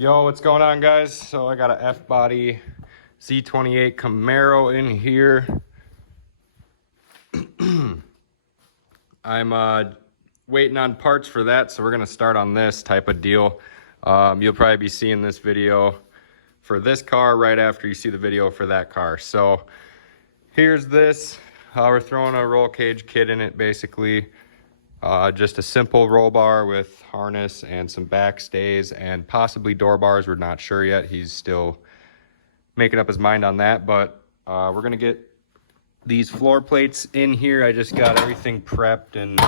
Yo, what's going on, guys? So I got a F-body Z28 Camaro in here. I'm waiting on parts for that, so we're gonna start on this type of deal. You'll probably be seeing this video for this car right after you see the video for that car. So here's this. We're throwing a roll cage kit in it, basically. Just a simple roll bar with harness and some back stays and possibly door bars. We're not sure yet. He's still making up his mind on that, but we're gonna get these floor plates in here. I just got everything prepped and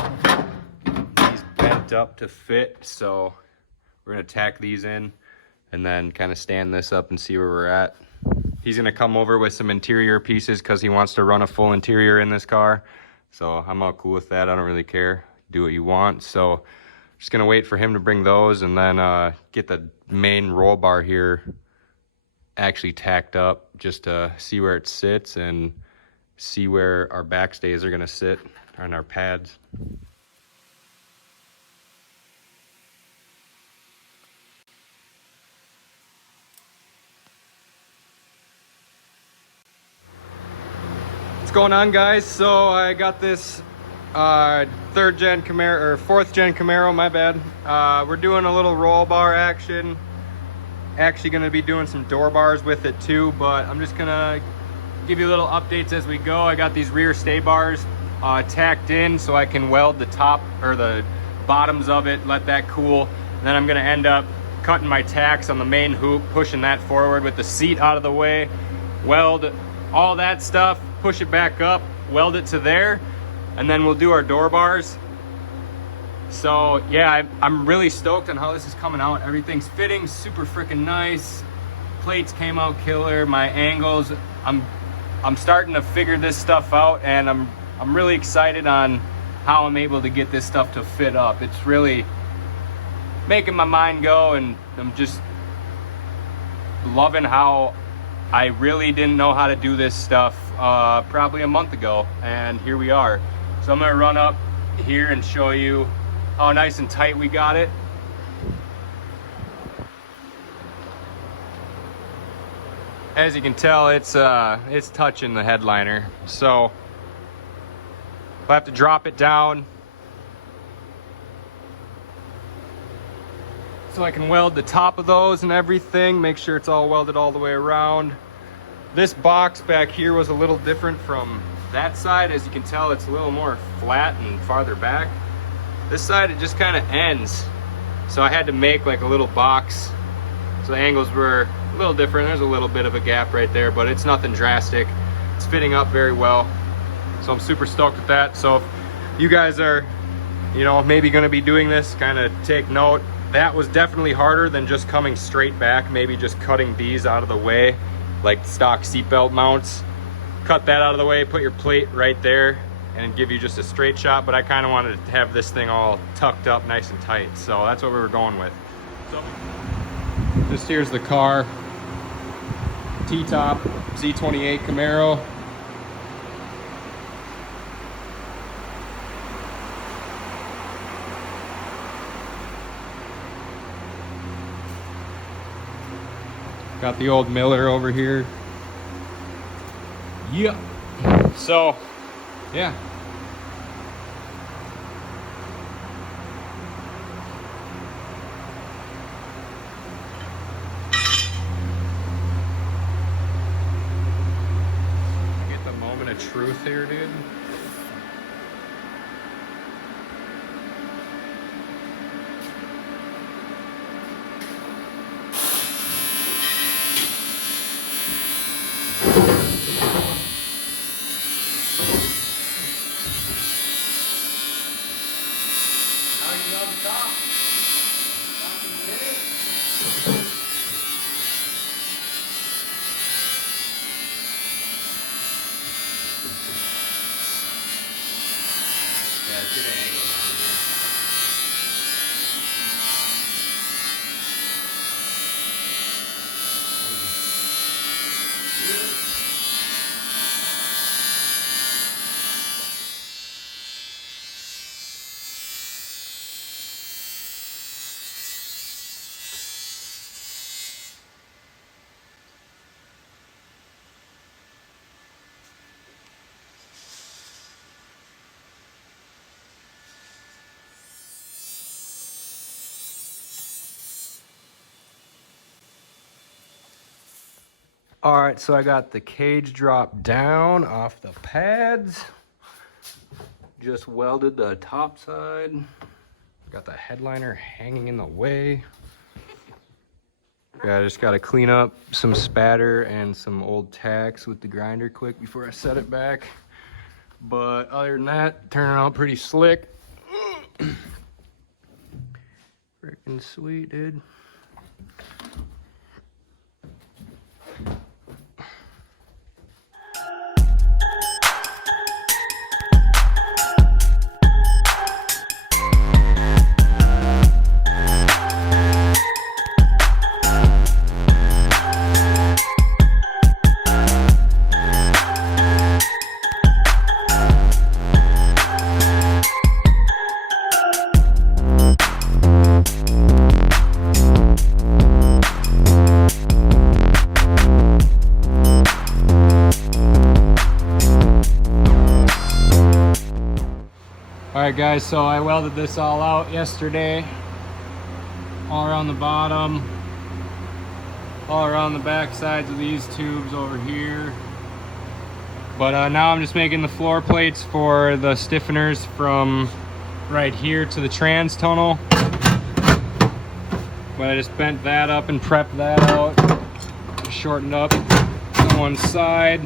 these bent up to fit, so we're gonna tack these in and then kind of stand this up and see where we're at. He's gonna come over with some interior pieces because he wants to run a full interior in this car, so I'm all cool with that. I don't really care. Do what you want. So just gonna wait for him to bring those and then get the main roll bar here actually tacked up just to see where it sits and see where our backstays are gonna sit on our pads. What's going on, guys? So I got this third gen Camaro, or fourth gen Camaro, my bad. We're doing a little roll bar action. Actually gonna be doing some door bars with it too, but I'm just gonna give you little updates as we go. I got these rear stay bars tacked in so I can weld the top or the bottoms of it, let that cool. And then I'm gonna end up cutting my tacks on the main hoop, pushing that forward with the seat out of the way, weld all that stuff, push it back up, weld it to there, and then we'll do our door bars. So yeah, I'm really stoked on how this is coming out. Everything's fitting super freaking nice. Plates came out killer. My angles, I'm starting to figure this stuff out, and I'm really excited on how I'm able to get this stuff to fit up. It's really making my mind go, and I'm just loving how I really didn't know how to do this stuff probably a month ago, and here we are. So I'm gonna run up here and show you how nice and tight we got it. As you can tell, it's touching the headliner. So I have to drop it down so I can weld the top of those and everything, make sure it's all welded all the way around. This box back here was a little different from that side. As you can tell, it's a little more flat and farther back. This side, it just kind of ends. So I had to make like a little box. So the angles were a little different. There's a little bit of a gap right there, but it's nothing drastic. It's fitting up very well. So I'm super stoked with that. So if you guys are, you know, maybe gonna be doing this, kind of take note. That was definitely harder than just coming straight back, maybe just cutting these out of the way, like stock seatbelt mounts. Cut that out of the way, put your plate right there, and give you just a straight shot. But I kind of wanted to have this thing all tucked up nice and tight, so that's what we were going with. So just here's the car, T-top Z28 Camaro. Got the old Miller over here. Yeah. So, yeah. Get the moment of truth here, dude. All right, so I got the cage dropped down off the pads. Just welded the top side. Got the headliner hanging in the way. Yeah, I just gotta clean up some spatter and some old tacks with the grinder quick before I set it back. But other than that, turning out pretty slick. Freaking sweet, dude. Alright guys, so I welded this all out yesterday, all around the bottom, all around the back sides of these tubes over here. But now I'm just making the floor plates for the stiffeners from right here to the trans tunnel. But I just bent that up and prepped that out, shortened up on one side.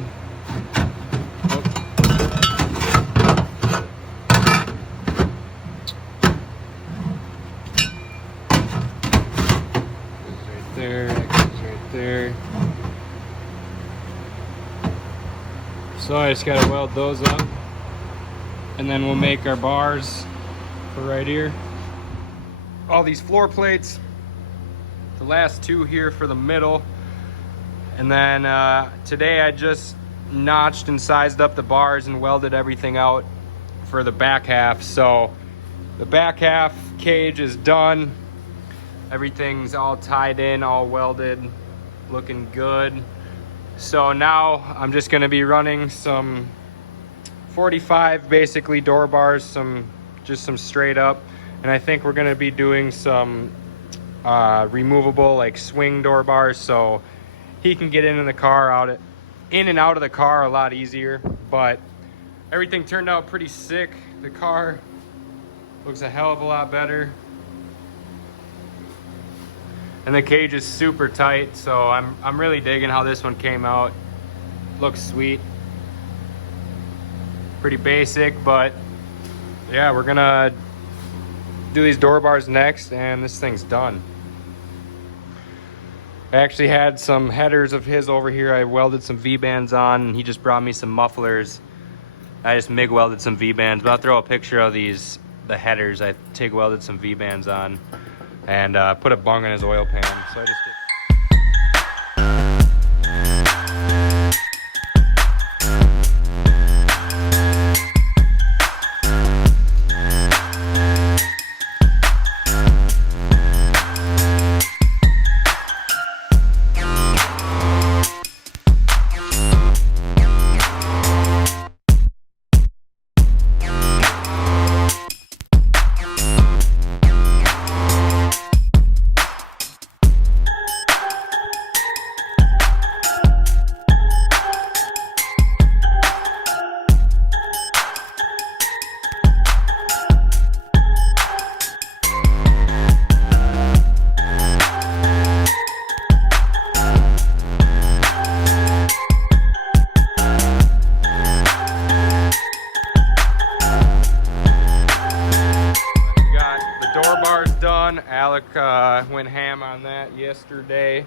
There, that goes right there. So I just gotta weld those up, and then we'll make our bars for right here. All these floor plates, the last two here for the middle, and then today I just notched and sized up the bars and welded everything out for the back half. So the back half cage is done. Everything's all tied in, all welded, looking good. So now I'm just gonna be running some 45 basically door bars, just some straight up. And I think we're gonna be doing some removable like swing door bars so he can get in the car, in and out of the car a lot easier. But everything turned out pretty sick. The car looks a hell of a lot better. And the cage is super tight, so I'm really digging how this one came out. Looks sweet. Pretty basic, but yeah, we're gonna do these door bars next, and this thing's done. I actually had some headers of his over here. I welded some V-bands on, and he just brought me some mufflers. I just MIG welded some V-bands, but I'll throw a picture of the headers. I TIG welded some V-bands on. And put a bung in his oil pan. So I just did. Alec went ham on that yesterday.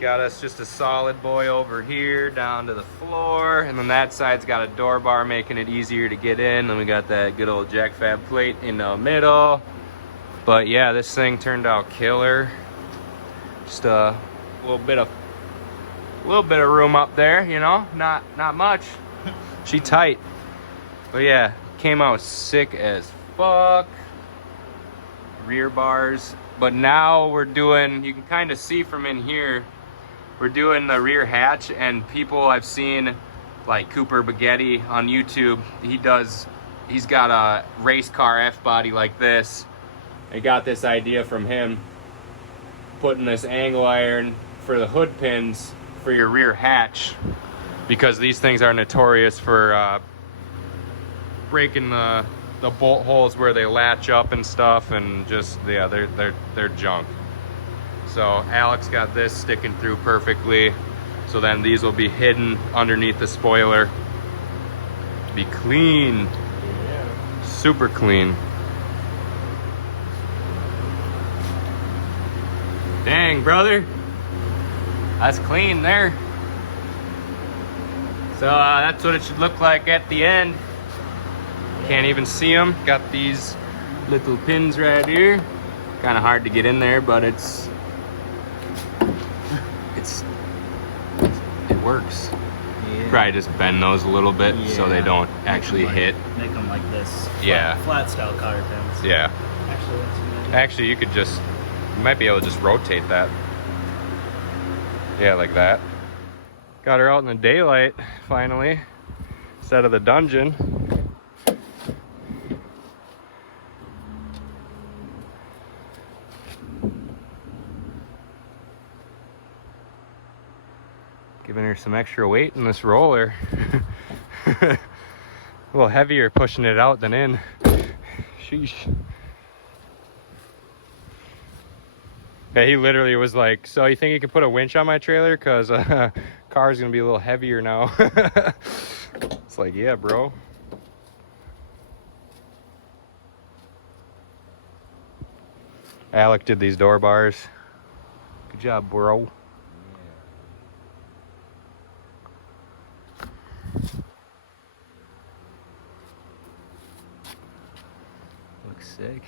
Got us just a solid boy over here down to the floor, and then that side's got a door bar making it easier to get in. Then we got that good old jack fab plate in the middle. But yeah, this thing turned out killer. Just a little bit of room up there, you know, not much. She tight, but yeah, came out sick as fuck. Rear bars, but now we're doing, you can kind of see from in here, we're doing the rear hatch. And people I've seen, like Cooper Baghetti on YouTube, he's got a race car F body like this. I got this idea from him, putting this angle iron for the hood pins for your rear hatch, because these things are notorious for breaking the bolt holes where they latch up and stuff, and just, yeah, they're junk. So Alex got this sticking through perfectly. So then these will be hidden underneath the spoiler. Be clean, super clean. Dang, brother, that's clean there. So that's what it should look like at the end. Can't even see them. Got these little pins right here. Kind of hard to get in there, but it works. Yeah. Probably just bend those a little bit, yeah, so they don't actually hit. Make them like this. Yeah. Flat style cotter pins. Yeah. Actually, that's amazing. Actually, you could just, you might be able to just rotate that. Yeah, like that. Got her out in the daylight, finally, instead of the dungeon. Giving her some extra weight in this roller. A little heavier pushing it out than in. Sheesh. Yeah, he literally was like, so you think you can put a winch on my trailer? Because car's gonna be a little heavier now. It's like, yeah, bro. Alec did these door bars. Good job, bro. Looks sick.